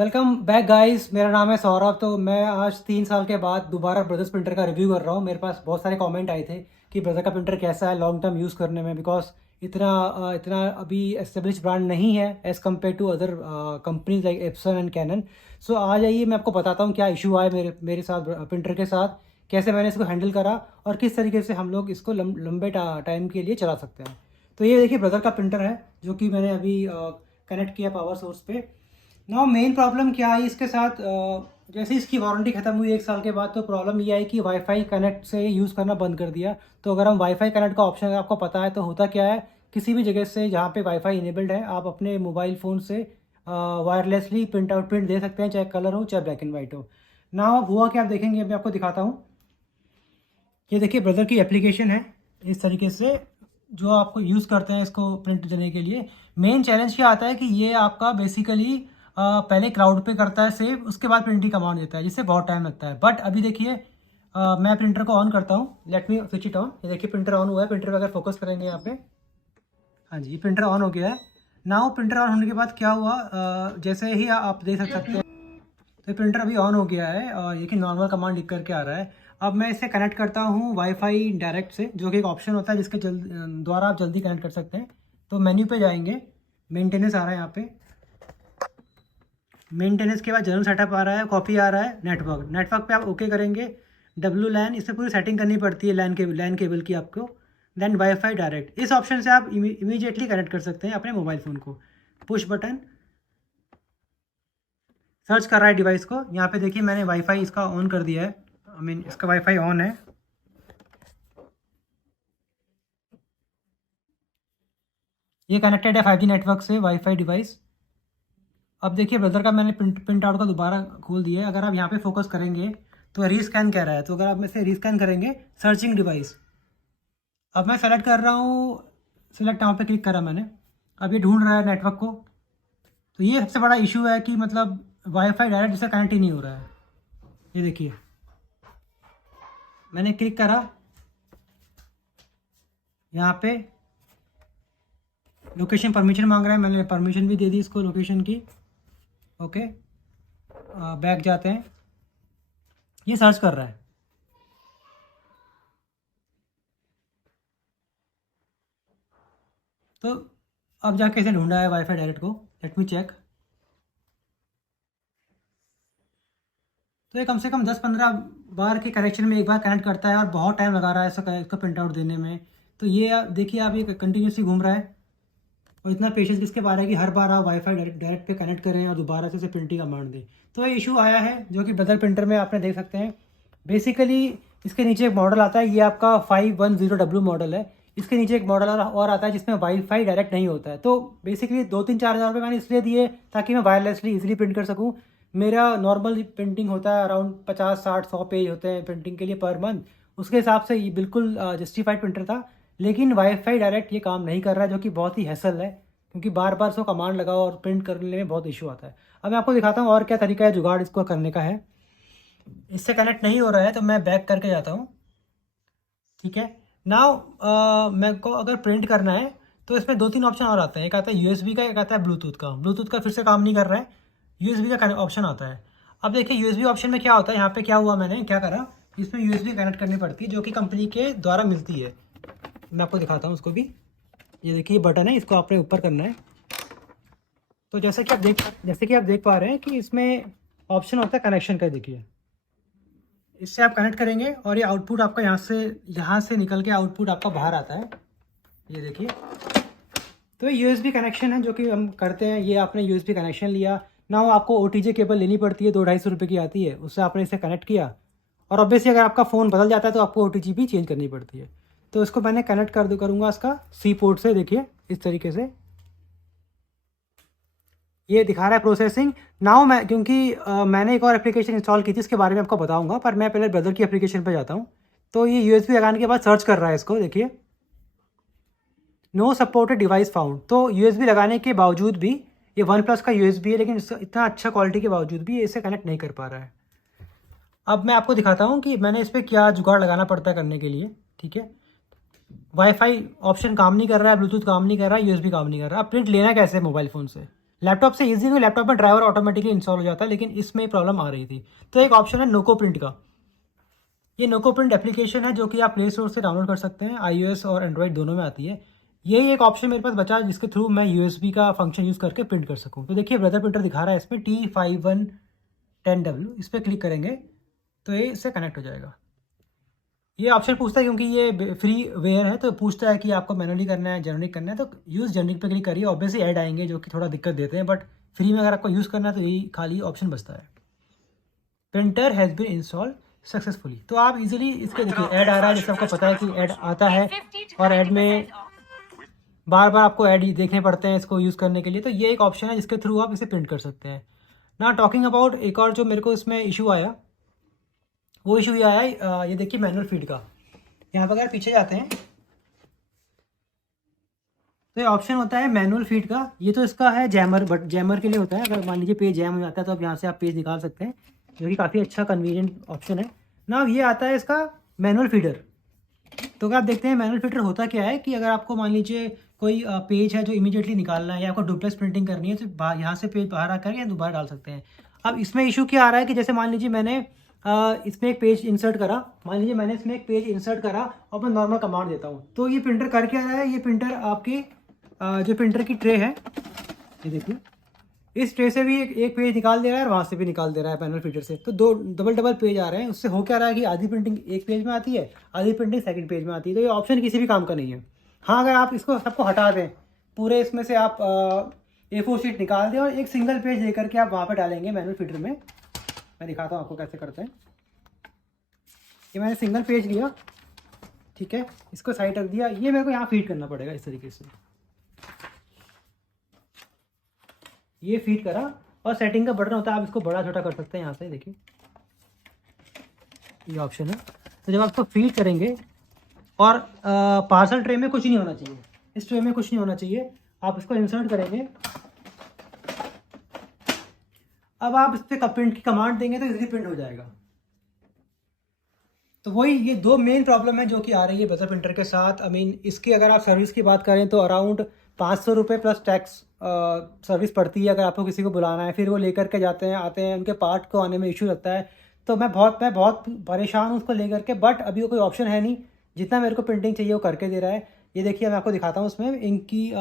Welcome back guys. मेरा नाम है सौरभ। तो मैं आज 3 साल के बाद दोबारा ब्रदर्स प्रिंटर का रिव्यू कर रहा हूँ। मेरे पास बहुत सारे कमेंट आए थे कि ब्रदर का प्रिंटर कैसा है लॉन्ग टर्म यूज़ करने में, बिकॉज इतना अभी एस्टेब्लिश ब्रांड नहीं है as compare to other companies like Epson and Canon. So आ जाइए, मैं आपको बताता हूँ क्या इशू आए मेरे साथ प्रिंटर के साथ, कैसे मैंने इसको हैंडल करा और किस तरीके से हम लोग इसको लंबे टाइम के लिए चला सकते हैं। तो ये देखिए ब्रदर का प्रिंटर है जो कि मैंने अभी कनेक्ट किया पावर सोर्स पे। ना मेन प्रॉब्लम क्या आई इसके साथ, जैसे इसकी वारंटी ख़त्म हुई 1 साल के बाद, तो प्रॉब्लम ये आई कि वाईफाई कनेक्ट से यूज़ करना बंद कर दिया। तो अगर हम वाईफाई कनेक्ट का ऑप्शन आपको पता है तो होता क्या है, किसी भी जगह से जहाँ पे वाईफाई इनेबल्ड है आप अपने मोबाइल फ़ोन से वायरलेसली प्रिंट दे सकते हैं, चाहे कलर हो चाहे ब्लैक एंड वाइट हो। ना हुआ क्या आप देखेंगे, मैं आपको दिखाता हूँ। ये देखिए ब्रदर की एप्लीकेशन है इस तरीके से, जो आपको यूज़ करते हैं इसको प्रिंट देने के लिए। मेन चैलेंज क्या आता है कि ये आपका बेसिकली पहले क्लाउड पे करता है सेव, उसके बाद प्रिंटिंग कमांड देता है, जिससे बहुत टाइम लगता है। बट अभी देखिए मैं प्रिंटर को ऑन करता हूँ। Let me switch it on. ये देखिए प्रिंटर ऑन हुआ है। प्रिंटर पे अगर फोकस करेंगे यहाँ पे, हाँ जी, ये प्रिंटर ऑन हो गया है। नाउ प्रिंटर ऑन होने के बाद क्या हुआ, जैसे ही आप देख सकते हैं, तो प्रिंटर अभी ऑन हो गया है और ये कि नॉर्मल कमांड लिख करके आ रहा है। अब मैं इसे कनेक्ट करता हूँ वाईफाई डायरेक्ट से, जो कि एक ऑप्शन होता है जिसके द्वारा आप जल्दी कनेक्ट कर सकते हैं। तो मेन्यू पे जाएंगे, मेंटेनेंस आ रहा है यहाँ पे। मेंटेनेंस के बाद जनरल सेटअप आ रहा है, कॉपी आ रहा है, नेटवर्क पे आप ओके करेंगे। डब्ल्यू लैन, इसमें पूरी सेटिंग करनी पड़ती है लैन केबल की आपको। देन वाईफाई डायरेक्ट, इस ऑप्शन से आप इमीडिएटली कनेक्ट कर सकते हैं अपने मोबाइल फ़ोन को। पुश बटन, सर्च कर रहा है डिवाइस को। यहाँ पे देखिए मैंने वाईफाई इसका ऑन कर दिया है, इसका वाईफाई ऑन है। ये कनेक्टेड है 5G नेटवर्क से वाईफाई डिवाइस। अब देखिए ब्रदर का मैंने प्रिंट आउट का दोबारा खोल दिया है। अगर आप यहाँ पे फोकस करेंगे तो रीस्कैन कह रहा है, तो अगर आप में से रीस्कैन करेंगे सर्चिंग डिवाइस। अब मैं सेलेक्ट कर रहा हूँ, सिलेक्ट यहाँ पे क्लिक करा मैंने। अब ये ढूंढ रहा है नेटवर्क को। तो ये सबसे बड़ा इशू है कि मतलब वाईफाई डायरेक्ट इससे कनेक्ट ही नहीं हो रहा है। ये देखिए मैंने क्लिक करा यहाँ पे, लोकेशन परमिशन मांग रहा है, मैंने परमिशन भी दे दी इसको लोकेशन की। ओके, बैक जाते हैं। ये सर्च कर रहा है। तो अब जाके इसे ढूंढा है वाईफाई डायरेक्ट को। Let me check. तो ये कम से कम 10-15 बार के कनेक्शन में एक बार कनेक्ट करता है और बहुत टाइम लगा रहा है इसका प्रिंट आउट देने में। तो ये देखिए आप, ये कंटिन्यूसली घूम रहा है और इतना पेशेंस किसके पास है कि हर बार आप वाईफाई डायरेक्ट पे कनेक्ट करें और दोबारा से प्रिंटिंग कमांड दें। तो ये इशू आया है जो कि ब्रदर प्रिंटर में आपने देख सकते हैं। बेसिकली इसके नीचे एक मॉडल आता है, ये आपका 510W मॉडल है। इसके नीचे एक मॉडल और आता है जिसमें वाईफाई डायरेक्ट नहीं होता है। तो बेसिकली 2-3-4 हज़ार रुपये मैंने इसलिए दिए ताकि मैं वायरलेसली इजीली प्रिंट कर सकूं। मेरा नॉर्मल प्रिंटिंग होता है अराउंड 50-60-100 पेज होते हैं प्रिंटिंग के लिए पर मंथ। उसके हिसाब से ये बिल्कुल जस्टिफाइड प्रिंटर था। लेकिन वाईफाई डायरेक्ट ये काम नहीं कर रहा है, जो कि बहुत ही हैसल है, क्योंकि बार बार उसको कमांड लगाओ और प्रिंट करने में बहुत इशू आता है। अब मैं आपको दिखाता हूँ और क्या तरीका है जुगाड़ इसको करने का है। इससे कनेक्ट नहीं हो रहा है तो मैं बैक करके जाता हूँ। ठीक है, नाउ मेरे को अगर प्रिंट करना है तो इसमें 2-3 ऑप्शन और आते हैं। एक आता है यूएसबी का, एक आता है ब्लूटूथ का। ब्लूटूथ का फिर से काम नहीं कर रहा है, यूएसबी का ऑप्शन आता है। अब देखिए यूएसबी ऑप्शन में क्या होता है, यहाँ पे क्या हुआ, मैंने क्या करा, इसमें यूएसबी कनेक्ट करनी पड़ती है जो कि कंपनी के द्वारा मिलती है। मैं आपको दिखाता हूँ उसको भी। ये देखिए बटन है, इसको आपने ऊपर करना है। तो जैसे कि आप देख पा रहे हैं कि इसमें ऑप्शन होता है कनेक्शन का। देखिए इससे आप कनेक्ट करेंगे और ये आउटपुट आपका यहाँ से निकल के आउटपुट आपका बाहर आता है। ये देखिए, तो ये यूएसबी कनेक्शन है जो कि हम करते हैं। ये आपने यूएसबी कनेक्शन लिया ना, वो आपको ओटीजी केबल लेनी पड़ती है, 200-250 रुपये की आती है, उससे आपने इसे कनेक्ट किया। और ऑब्वियसली अगर आपका फ़ोन बदल जाता है तो आपको ओटीजी भी चेंज करनी पड़ती है। तो इसको मैंने कनेक्ट करूँगा इसका सी पोर्ट से। देखिए इस तरीके से ये दिखा रहा है प्रोसेसिंग नाउ। मैं क्योंकि मैंने एक और एप्लीकेशन इंस्टॉल की थी, इसके बारे में आपको बताऊंगा, पर मैं पहले ब्रदर की एप्लीकेशन पर जाता हूँ। तो ये यूएसबी लगाने के बाद सर्च कर रहा है इसको। देखिए नो सपोर्टेड डिवाइस फाउंड। तो यूएसबी लगाने के बावजूद भी, ये OnePlus का यूएसबी है लेकिन इतना अच्छा क्वालिटी के बावजूद भी ये इसे कनेक्ट नहीं कर पा रहा है। अब मैं आपको दिखाता हूँ कि मैंने इस पर क्या जुगाड़ लगाना पड़ता है करने के लिए। ठीक है, वाईफाई ऑप्शन काम नहीं कर रहा है, ब्लूटूथ काम नहीं कर रहा है, यूएसबी काम नहीं कर रहा है। अब प्रिंट लेना कैसे मोबाइल फ़ोन से, लैपटॉप से ईजी, क्योंकि लैपटॉप में ड्राइवर ऑटोमेटिकली इंस्टॉल हो जाता है, लेकिन इसमें प्रॉब्लम आ रही थी। तो एक ऑप्शन है नोको प्रिंट का। ये नोको प्रिंट एप्लीकेशन है जो कि आप प्ले स्टोर से डाउनलोड कर सकते हैं, iOS और एंड्रॉइड दोनों में आती है। यही एक ऑप्शन मेरे पास बचा है जिसके थ्रू मैं USB का फंक्शन यूज़ करके प्रिंट कर सकूँ। तो देखिए ब्रदर प्रिंटर दिखा रहा है इसमें T5110W, इस पर क्लिक करेंगे तो ये इससे कनेक्ट हो जाएगा। ये ऑप्शन पूछता है क्योंकि ये फ्री वेयर है, तो पूछता है कि आपको मैनुअली करना है, जेनरिक करना है, तो यूज़ जेनरिक पे क्लिक करिए। ऑब्वियसली ऐड आएंगे जो कि थोड़ा दिक्कत देते हैं, बट फ्री में अगर आपको यूज़ करना है तो यही खाली ऑप्शन बचता है, printer has been install successfully. तो आप इजीली इसके देखिए ऐड आ रहा है, जैसे आपको पता है कि ऐड आता है और ऐड में बार बार आपको ऐड देखने पड़ते हैं इसको यूज़ करने के लिए। तो ये एक ऑप्शन है जिसके थ्रू आप इसे प्रिंट कर सकते हैं ना। टॉकिंग अबाउट एक और जो मेरे को इसमें इशू आया, वो इशू ये आया ये देखिए मैनुअल फीड का। यहाँ पर अगर पीछे जाते हैं तो ये ऑप्शन होता है मैनुअल फीड का। ये तो इसका है जैमर, बट जैमर के लिए होता है। अगर मान लीजिए पेज जैम हो जाता है तो अब यहाँ से आप पेज निकाल सकते हैं, जो कि काफ़ी अच्छा कन्वीनियंट ऑप्शन है ना। ये आता है इसका मैनुअल फीडर। तो अगर आप देखते हैं मैनुअल फीडर होता क्या है कि अगर आपको मान लीजिए कोई पेज है जो इमीडिएटली निकालना है या आपको डुप्लेक्स प्रिंटिंग करनी है, तो यहाँ से पेज बाहर आकर या दोबारा डाल सकते हैं। अब इसमें इशू क्या आ रहा है कि जैसे मान लीजिए मैंने इसमें एक पेज इंसर्ट करा, मान लीजिए मैंने इसमें एक पेज इंसर्ट करा और मैं नॉर्मल कमांड देता हूँ, तो ये प्रिंटर कर क्या रहा है, ये प्रिंटर आपकी जो प्रिंटर की ट्रे है, ये देखिए इस ट्रे से भी एक पेज निकाल दे रहा है और वहाँ से भी निकाल दे रहा है पैनल फीडर से। तो दो डबल पेज आ रहे हैं। उससे हो क्या रहा है कि आधी प्रिंटिंग एक पेज में आती है, आधी प्रिंटिंग सेकंड पेज में आती है। तो ये ऑप्शन किसी भी काम का नहीं है। हाँ, अगर आप इसको सबको हटा दें, पूरे इसमें से आप A4 शीट निकाल दें और एक सिंगल पेज लेकर के आप वहाँ पर डालेंगे मैनुअल फीडर में। मैं दिखाता हूँ आपको कैसे करते हैं। ये मैंने सिंगल पेज लिया, ठीक है, इसको साइड रख दिया। ये मेरे को यहाँ फीड करना पड़ेगा इस तरीके से। ये फीड करा और सेटिंग का बटन होता है, आप इसको बड़ा छोटा कर सकते हैं यहाँ से, देखिए ये ऑप्शन है। तो जब आप इसको फीड करेंगे और पार्सल ट्रे में कुछ नहीं होना चाहिए, इस ट्रे में कुछ नहीं होना चाहिए, आप इसको इंसर्ट करेंगे। अब आप इस पर प्रिंट की कमांड देंगे तो इजीली प्रिंट हो जाएगा। तो वही ये दो मेन प्रॉब्लम है जो कि आ रही है बजर प्रिंटर के साथ। आई मीन इसकी अगर आप सर्विस की बात करें तो अराउंड 500 रुपये प्लस टैक्स सर्विस पड़ती है अगर आपको किसी को बुलाना है। फिर वो लेकर के जाते हैं, आते हैं, उनके पार्ट को आने में इशू लगता है। तो मैं बहुत परेशान हूँ उसको लेकर के, बट अभी वो कोई ऑप्शन है नहीं। जितना मेरे को प्रिंटिंग चाहिए वो करके दे रहा है। ये देखिए मैं आपको दिखाता हूँ उसमें इनकी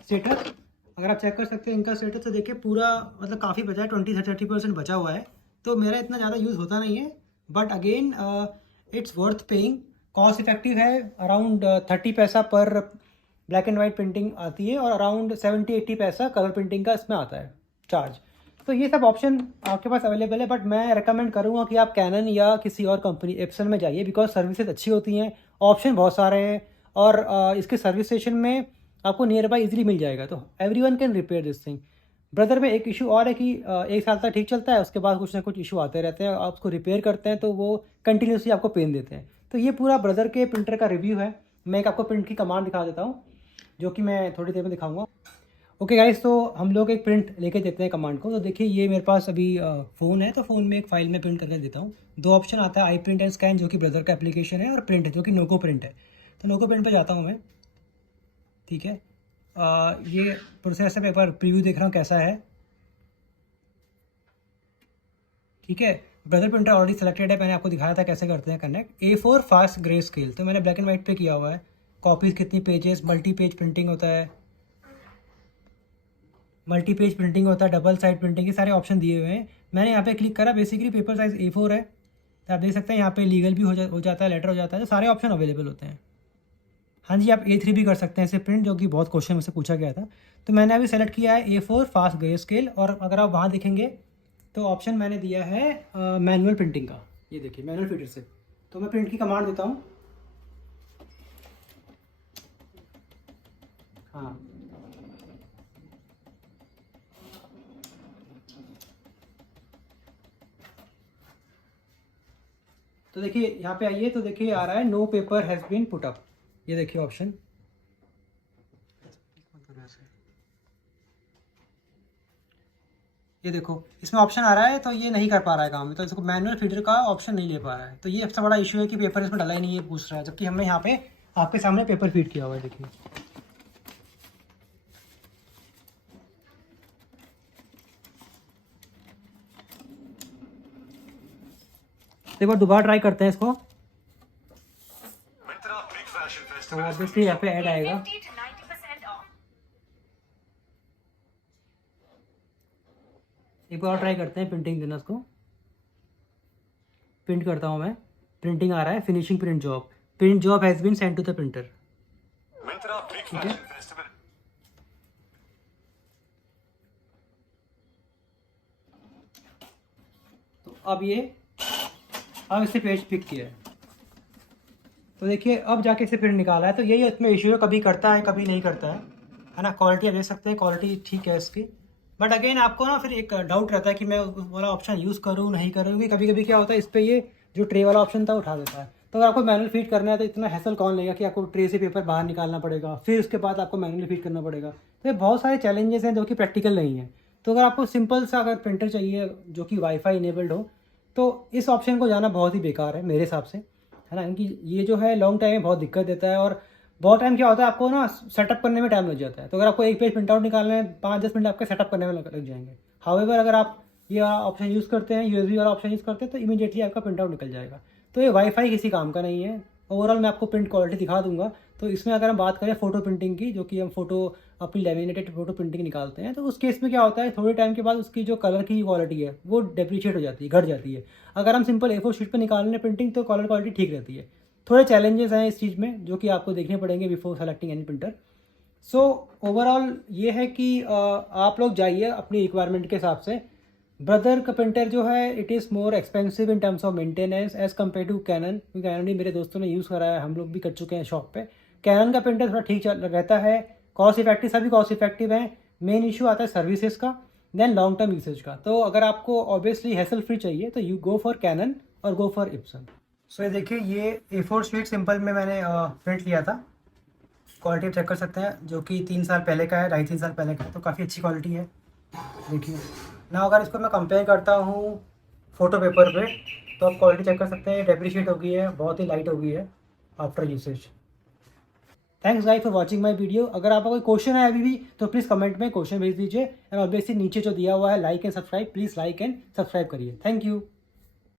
स्टेटस, अगर आप चेक कर सकते हैं इनका स्टेटस, तो देखिए पूरा मतलब काफ़ी बचा है, 20-30% बचा हुआ है। तो मेरा इतना ज़्यादा यूज़ होता नहीं है, but again it's worth paying. Cost effective है, अराउंड 30 पैसा पर ब्लैक एंड वाइट प्रिंटिंग आती है और अराउंड 70-80 पैसा कलर प्रिंटिंग का इसमें आता है चार्ज। तो ये सब ऑप्शन आपके पास अवेलेबल है, बट मैं रिकमेंड करूँगा कि आप कैनन या किसी और कंपनी एप्सन में जाइए, बिकॉज सर्विसेज अच्छी होती हैं, ऑप्शन बहुत सारे हैं और इसके सर्विस स्टेशन में आपको नियर बाई इजीली मिल जाएगा। तो everyone can repair this thing. Brother में एक इशू और है कि 1 साल तक ठीक चलता है, उसके बाद कुछ ना कुछ इशू आते रहते हैं। आप उसको रिपेयर करते हैं तो वो कंटिन्यूसली आपको पेन देते हैं। तो ये पूरा ब्रदर के प्रिंटर का रिव्यू है। मैं एक आपको प्रिंट की कमांड दिखा देता हूँ, जो कि मैं थोड़ी देर में दिखाऊंगा। ओके गाइस, तो हम लोग एक प्रिंट लेके देते हैं कमांड को। तो देखिए ये मेरे पास अभी फ़ोन है, तो फ़ोन में एक फ़ाइल में प्रिंट करके देता हूँ। 2 ऑप्शन आता है, आई प्रिंट एंड स्कैन जो कि ब्रदर का एप्लीकेशन है, और प्रिंट जो कि नोको प्रिंट है। तो नोको प्रिंट पर जाता हूँ मैं, ठीक है। ये प्रोसेस है, एक बार प्रीव्यू देख रहा हूँ कैसा है, ठीक है। ब्रदर प्रिंटर ऑलरेडी सेलेक्टेड है, मैंने आपको दिखाया था कैसे करते हैं connect. A4 fast grey scale, तो मैंने ब्लैक एंड वाइट पे किया हुआ है। कॉपीज़ कितनी पेजेस, मल्टी पेज प्रिंटिंग होता है, मल्टी पेज प्रिंटिंग होता है, डबल साइड प्रिंटिंग, ये सारे ऑप्शन दिए हुए हैं। मैंने यहाँ पे क्लिक करा, बेसिकली पेपर साइज़ A4 है, तो आप देख सकते हैं यहाँ पे लीगल भी हो जाता है, लेटर हो जाता है, तो सारे ऑप्शन अवेलेबल होते हैं। हाँ जी, आप A3 भी कर सकते हैं इसे प्रिंट, जो कि बहुत क्वेश्चन मुझसे पूछा गया था। तो मैंने अभी सेलेक्ट किया है A4 फास्ट ग्रे स्केल, और अगर आप वहाँ देखेंगे तो ऑप्शन मैंने दिया है मैनुअल प्रिंटिंग का। ये देखिए मैनुअल फीडर से। तो मैं प्रिंट की कमांड देता हूँ, हाँ, तो देखिए यहाँ पे आइए, तो देखिए आ रहा है no paper has been put up. ये देखिए ऑप्शन, ये देखो इसमें ऑप्शन आ रहा है, तो ये नहीं कर पा रहा है काम, तो इसको मैनुअल फीडर का ऑप्शन नहीं ले पा रहा है। तो ये सबसे बड़ा इशू है कि पेपर इसमें डाला ही नहीं है, पूछ रहा है, जबकि हमने यहाँ पे आपके सामने पेपर फीड किया हुआ है। देखिए तो एक बार दोबारा ट्राई करते हैं इसको। तो ऑब्वियसली यहाँ पे ऐड आएगा। एक बार ट्राई करते हैं प्रिंटिंग देना इसको। प्रिंट करता हूँ मैं, प्रिंटिंग आ रहा है, finishing print job has been send to the printer. ठीक है, तो अब इसे पेज पिक किया है, तो देखिए अब जाके इसे प्रिंट निकाला है। तो यही इसमें इशू है, कभी करता है कभी नहीं करता है ना। क्वालिटी आप देख सकते हैं, क्वालिटी ठीक है इसकी, बट अगेन आपको ना फिर एक डाउट रहता है कि मैं उस वाला ऑप्शन यूज़ करूँ नहीं करूँ, क्योंकि कभी कभी क्या होता है इस पर ये जो ट्रे वाला ऑप्शन था उठा देता है। तो अगर आपको मैनुअल फीड करना है तो इतना हैसल कौन लेगा कि आपको ट्रे से पेपर बाहर निकालना पड़ेगा, फिर उसके बाद आपको मैनुअली फीड करना पड़ेगा। तो ये बहुत सारे चैलेंजेस हैं जो कि प्रैक्टिकल नहीं है। तो अगर आपको सिंपल सा अगर प्रिंटर चाहिए जो कि वाईफाई इनेबल्ड हो, तो इस ऑप्शन को जाना बहुत ही बेकार है मेरे हिसाब से, है ना। क्योंकि ये जो है लॉन्ग टाइम में बहुत दिक्कत देता है, और बहुत टाइम क्या होता है आपको ना सेटअप करने में टाइम लग जाता है। तो अगर आपको एक पेज प्रिंट आउट निकालना है 5-10 मिनट आपके सेटअप करने में लग जाएंगे। हाउएवर अगर आप ये ऑप्शन यूज़ करते हैं, यूएसबी वाला ऑप्शन यूज़ करते हैं, तो इमीडिएटली आपका प्रिंट आउट निकल जाएगा। तो ये वाईफाई किसी काम का नहीं है। ओवरऑल मैं आपको प्रिंट क्वालिटी दिखा दूंगा। तो इसमें अगर हम बात करें फ़ोटो प्रिंटिंग की, जो कि हम फ़ोटो अपनी लेमिनेटेड फ़ोटो प्रिंटिंग निकालते हैं, तो उस केस में क्या होता है थोड़े टाइम के बाद उसकी जो कलर की क्वालिटी है वो डेप्रीशिएट हो जाती है, घट जाती है। अगर हम सिंपल A4 शीट पर निकाल रहे प्रिंटिंग तो कलर क्वालिटी ठीक रहती है। थोड़े चैलेंजेस हैं इस चीज़ में जो कि आपको देखने पड़ेंगे before selecting any printer. So overall ये है कि आप लोग जाइए अपनी रिक्वायरमेंट के हिसाब से। ब्रदर का प्रिंटर जो है it is more expensive in terms of maintenance as compare to Canon, क्योंकि कैनन भी मेरे दोस्तों ने यूज़ करा है, हम लोग भी कर चुके हैं शॉप पे। कैनन का प्रिंटर थोड़ा ठीक रहता है, कॉस्ट इफेक्टिव, सभी कॉस्ट इफेक्टिव हैं। मेन इशू आता है सर्विसेज का, देन लॉन्ग टर्म यूसेज का। तो अगर आपको ऑब्वियसली हैसल फ्री चाहिए तो यू गो फॉर कैनन और गो फॉर इप्सन। सो ये देखिए ये A4 शीट सिंपल में मैंने प्रिंट लिया था। क्वालिटी चेक कर सकते हैं, जो कि 3 साल पहले का है, 2.5-3 साल पहले का है, तो काफ़ी अच्छी क्वालिटी है। देखिए ना, अगर इसको मैं कंपेयर करता हूँ फ़ोटो पेपर पे, तो आप क्वालिटी चेक कर सकते हैं, डेप्रीशिएट हो गई है, बहुत ही लाइट हो गई है after usage. Thanks guys for watching my video. अगर आपका कोई क्वेश्चन है अभी भी तो प्लीज़ कमेंट में क्वेश्चन भेज दीजिए, एंड ऑब्वियसली नीचे जो दिया हुआ है like and subscribe, please like and subscribe करिए। Thank you.